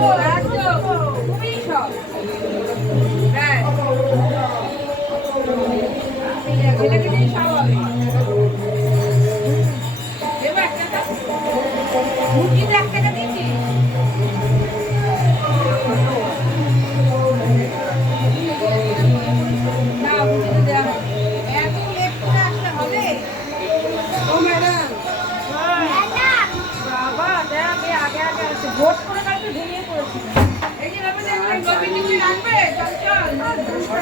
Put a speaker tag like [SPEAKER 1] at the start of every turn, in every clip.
[SPEAKER 1] Yeah.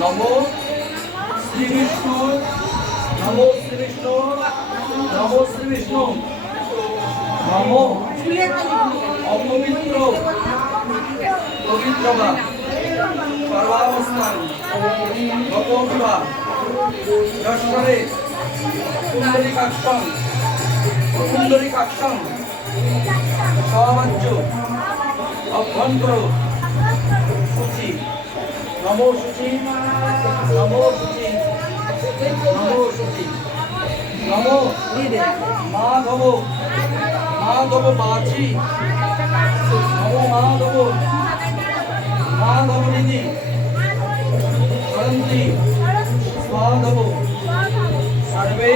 [SPEAKER 1] নম শ্রী বিষ্ণু, নম শ্রী বিষ্ণু, নম শ্রী বিষ্ণু, নম অপবিত্র পবিত্র বা সুন্দরী কাক্ষম সুন্দরী কাক্ষম সবাজ্য অভ্যন্তর সূচি। নম সূচি। নম সূচি। নম সূচি। নম। মাধব মাধব মাঝি নম মাধব মাধব নিধি সরন্তি। স্বাধব সর্বে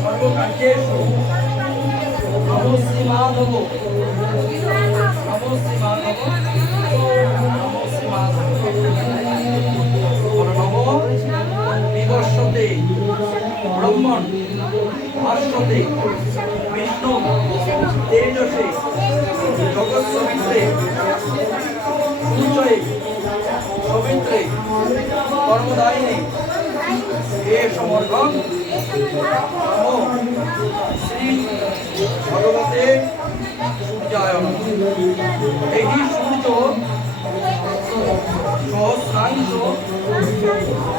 [SPEAKER 1] সর্বকার্যেষু। নমো শ্রী মাধব ব্রহ্মণ ভাস্বতে বিষ্ণু তেজসে জগৎসবিত্রে সূর্যায় নমঃ। এই সূর্য সহস্রাংশ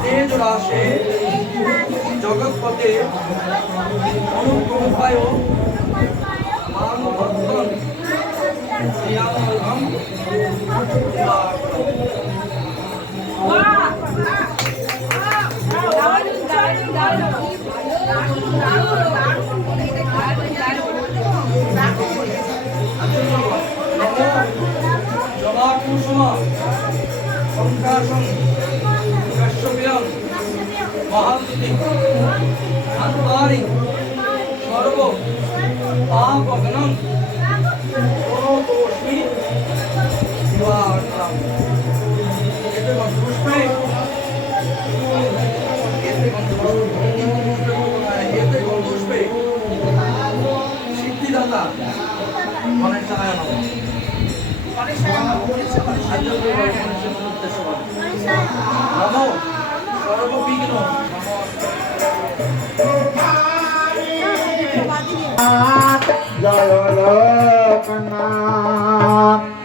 [SPEAKER 1] তেজ রাশে জগৎপথে অনুপ্রভায় মানভক্তন শ্রীরামর্গম সংকাশং কাশ্যপিয়ম মহান্তি আন্তরিক সর্ব পাপগ্নম প্রণতোষ্মি দিবাকরম এতে পুষ্পে এতে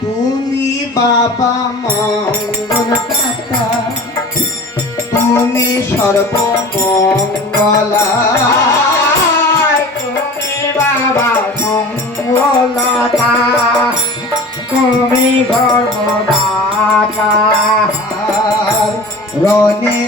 [SPEAKER 2] তুমি বাবা মঙ্গল। দাতা তুমি সর্বমঙ্গলা। তুমি বাবা মঙ্গলতা তুমি সর্বদাতা রনে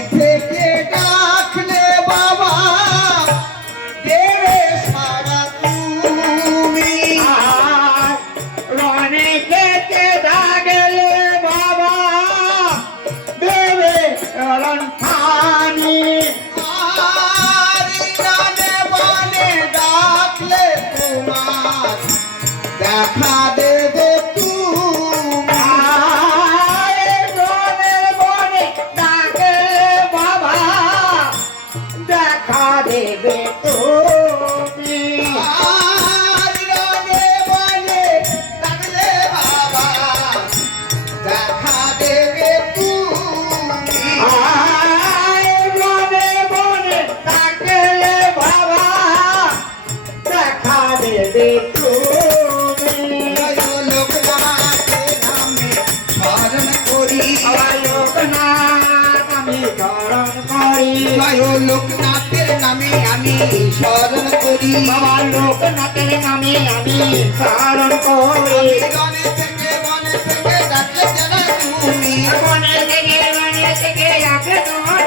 [SPEAKER 2] I Yeah, স্মরণ করি
[SPEAKER 3] বাবা লোকনাথের নামে আমি স্মরণ করি
[SPEAKER 2] বনে থেকে বনে থেকে ডাকে জানা তুমি
[SPEAKER 3] বনে থেকে বনে থেকে ডাকে তোমার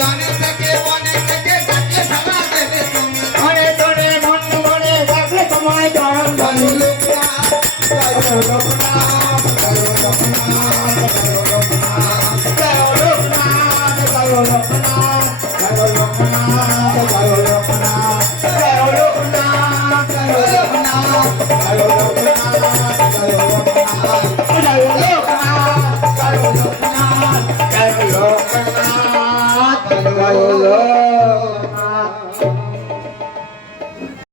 [SPEAKER 2] বনে থেকে